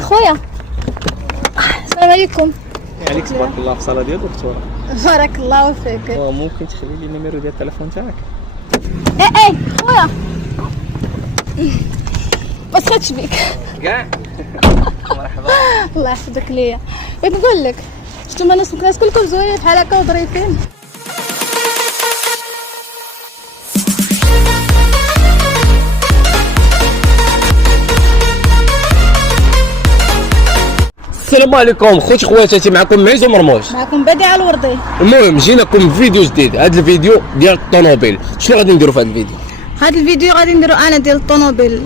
خويا السلام عليكم. عليك تبارك الله في الصاله ديال الدكتوره. بارك الله فيك. ممكن تخلي لي النيميرو ديال التليفون تاعك؟ ايه خويا ما سخدش بيك كاع. مرحبا. الله يحفظك ليا. بغيت نقول لك شفتوا الناس كلكم زوينين بحال هكا وظريفين. السلام عليكم خوتي خواتاتي، معكم معيز ومرموش. معكم بديعة الوردي. المهم جيناكم فيديو جديد. هذا الفيديو ديال الطوموبيل. شنو غادي نديروا في هذا الفيديو؟ هذا الفيديو غادي نديرو انا ديال الطوموبيل.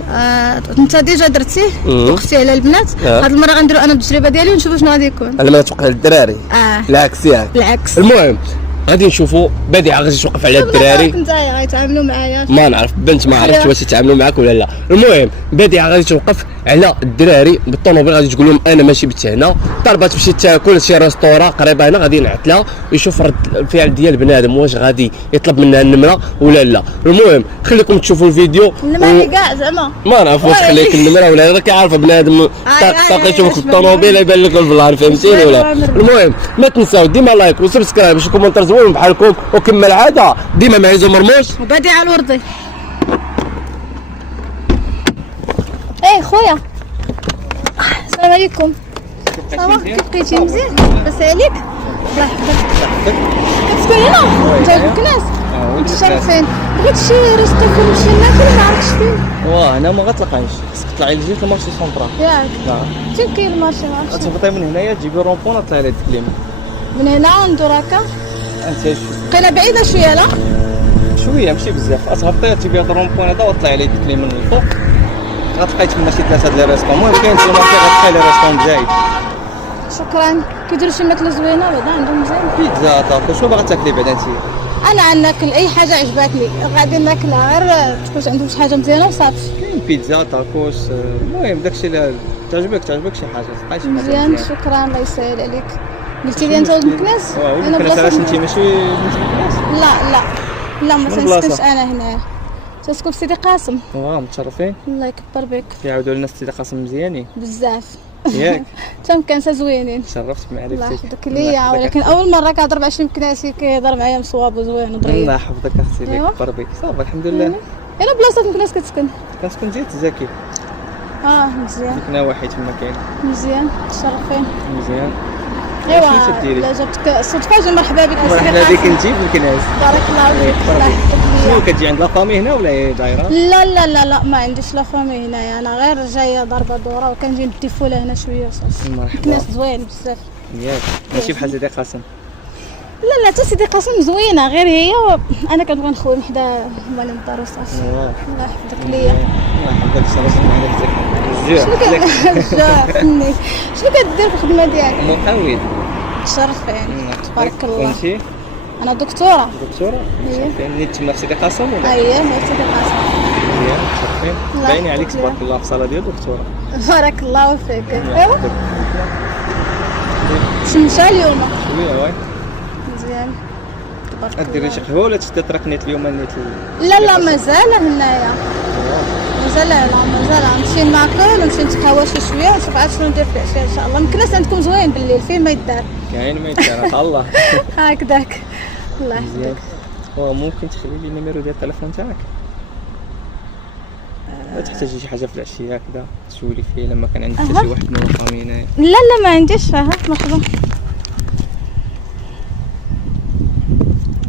انت ديجا درتيه اختي على البنات. هذه المره غنديرو انا بالتجربه ديالي ونشوفوا شنو غادي يكون. انا ما توقع للدراري. العكس ياك. بالعكس. المهم غادي نشوفوا بديعة غادي توقف على الدراري. نتايا غيتعاملوا معايا ما نعرف بنت، ما عرفتش واش يتعاملوا معاك ولا لا. المهم بديعة غادي توقف على الدراري بالطوموبيل، غادي تقول لهم انا ماشي بنت هنا، طالبه تمشي تاكل شي ريستورا قريبه هنا، غادي ينعت لها يشوف رد الفعل ديال بنادم واش غادي يطلب منها النمره ولا لا. المهم خليكم تشوفوا الفيديو. النمره كاع زعما ما نعرف واش خليك النمره ولا راك عارف بنادم طاق يشوفك في الطوموبيل يبان لك البلان، فهمتيني ولا. المهم ما تنساو ديما لايك وسبسكرايب باش الكومنتر زوين بحالكم، وكما العاده ديما معيز ومرموش وبديعة الوردي. ايه خويا السلام عليكم. صافا كيف بقيتي؟ مزيان لاباس عليك؟ الله يحفظك. كتسكن هنا؟ انت مكناس؟ انت شرفين. بغيت شي ريستو فين نمشي ناكل ما عرفتش فين. هنا ما غتلقايش، خصك تطلعي لجهه المارشي سونطرال. ياك نعم. فين كاين المارشي؟ ما عرفتش. تهبطي من هنايا تجيبي رومبون طلعي لهاد الكليمه. من هنا ندور هكا. انت بقينا بعيده شويه لا؟ شويه ماشي بزاف. تهبطي تجيبي هاد الرومبون هذا وطلعي لهاد الكليمه من الفوق، غتلقاي تما شي ثلاثه ديال ريستون. المهم كاين في المارشي غتلقاي لي ريستون جاي. شكرا. كيديروا شي ماكله زوينه بعدا عندهم مزيان؟ بيتزا تاكل. شنو باغا تاكلي بعدا انت؟ انا ناكل اي حاجه عجباتني غادي ناكلها، غير تكون عندهم شي حاجه مزيانه وصافي. كاين بيتزا تاكوس. المهم داكشي اللي تعجبك شي حاجه تلقاي شي حاجه مزيان. شكرا الله يسهل عليك. قلتي لي انت ولد مكناس؟ انا بلاصه علاش انت ماشي بنت مكناس؟ لا ما تنسكنش انا هنايا، تسكن في سيدي قاسم. متشرفين. الله يكبر بك. كيعاودوا لنا سيدي قاسم مزيانين بزاف ياك. تا مكانسه زوينين. تشرفت بمعرفتك. الله يحفظك ليا. ولكن اول مره كنهضر مع شي مكناسي كيهضر معايا مصواب وزوين وظريف. الله يحفظك اختي. الله يكبر بك. صافي الحمد لله. انا بلاصه مكناس كتسكن؟ كنسكن جهه زكي. مزيان. ديك نواحي تما كاين. مزيان تشرفين. مزيان. ايوا لا جبتك صدفه. جو مرحبا بك. مرحبا بك انت بالكناس. بارك الله فيك. الله يحفظك ليا. شنو كتجي عند لا فامي هنا ولا هي دايره؟ لا ما عنديش لا فامي هنايا، انا غير جايه ضربه دوره وكنجي نديفوله هنا شويه وصافي. مرحبا. ناس زوين بزاف. ياك ماشي بحال سيدي قاسم. لا حتى سيدي قاسم زوينه، غير هي انا كنبغي نخوي حدا والد الدار وصافي. الله يحفظك ليا. الله يحفظك. شرفت معرفتك. الجوع فني. شنو كدير في الخدمه ديالك؟ محاول. شرفين. تبارك الله. انت؟ انا دكتوره. دكتوره؟ نيت تما في سيدي قاسم ولا؟ اييه في سيدي قاسم. شرفين. باينه عليك تبارك الله في الصاله ديال الدكتوره. بارك الله فيك. ايوا شمسه اليوم شويه واي. مزيان. ديري شي قهوه ولا تشدي طريق اليوم النيت؟ لا مازال هنايا. مازال نمشي ناكل ونمشي نتقهوى شي شويه ونشوف عاد شنو ندير في العشاء ان شاء الله. مكناس عندكم زوين بالليل، فين ما يدار؟ كاين ما يدار الله. هكذاك. الله يحفظك. ممكن تخلي لي النيميرو ديال التليفون تاعك؟ تحتاجي شي حاجه في العشيه هكذا تسولي فيه لما كان عندك شي واحد من الفامي هنايا؟ لا ما عنديش. مرحبا.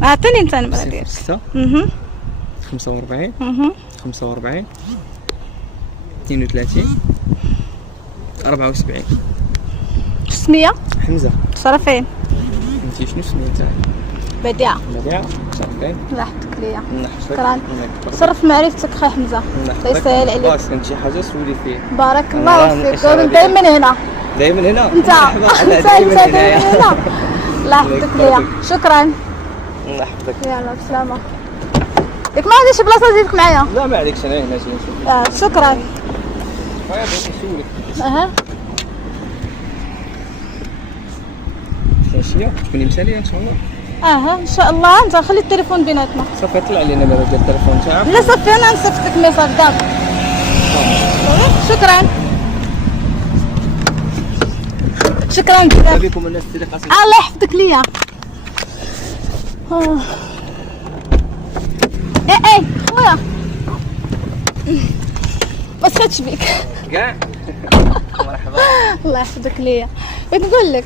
اعطيني انت النمره ديالك. 6 45 45 32 74. شو سميه؟ حمزه. شرفين. انت شنو سميتك؟ بديعة. شرفين. الله يحفظك ليا. شكرا. شرف معرفتك خاي حمزه. الله يسهل عليك. باش كنت شي حاجه سولي فيه. بارك الله فيك. دائما هنا. دائما هنا. انت دائما هنا. الله يحفظك ليا. شكرا. الله يحفظك. يلا بسلامه. ياك ما عنديش بلاصه زيدك معايا؟ لا ما عليكش، انا هنا جاي. شكرا. بغيت نسولك. شنو تكوني مساليه ان شاء الله. ان شاء الله. انت خلي التليفون بيناتنا. صافي طلع لي النمره ديال التليفون تاعك. لا صافي انا نصيفط لك ميساج دابا. شكرا. شكرا بزاف. بكم الناس اللي خاصك. الله يحفظك ليا. اي خويا ما سخطش بيك. كاع مرحبا. الله يحفظك ليا. بغيت نقول لك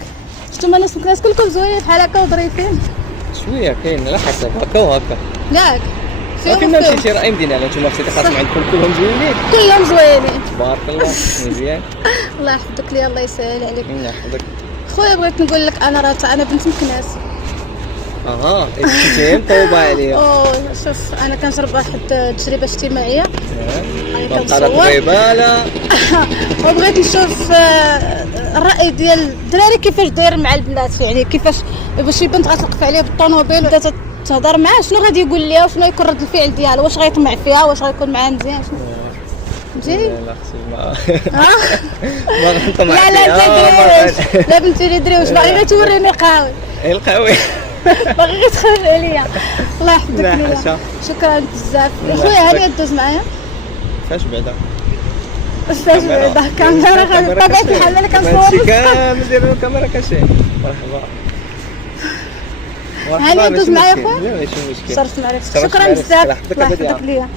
شفتوا الناس الناس كلكم زوينين بحال هكا وظريفين شويه كاين على حسب هكا وهكا. ياك ولكن ماشي شي رأي مدينة نتوما في سيتي خاصكم عندكم كلهم زوينين. كلهم زوينين. تبارك الله مزيان. الله يحفظك ليا الله يسهل عليك. الله يحفظك. خويا بغيت نقول لك انا بنت مكناس. انت جاي مطوبة عليا. شوف انا كنجرب واحد التجربه اجتماعيه. ما بقى طويبة لا. وبغيت نشوف الراي ديال الدراري كيفاش داير مع البنات، يعني كيفاش شي بنت غتوقف عليه بالطوموبيل وبدا تهضر معاه شنو غادي يقول ليها وشنو يكون رد الفعل ديالها، واش غيطمع فيها واش غيكون معاها مزيان شنو فهمتيني. لا اختي ما غنطمع لا لا تدريش لا بنتي لي دري واش باغي غير توريني القهوي القهوي باغي غير تخرج عليا. الله يحفظك لا ليا. حاشا. شكرا بزاف الله خويا. يحفظك. هاني دوز معايا فاش بعدا استاذ بعدا كاميرا طبيعة الحال انا كنصور هادشي كامل ديال الكاميرا كشي. مرحبا. هاني دوز معايا خويا. لا ماشي مشكل. صرت معرفت. صرت شكرا معرفت. بزاف. الله يحفظك الله أبدا. يحفظك ليا.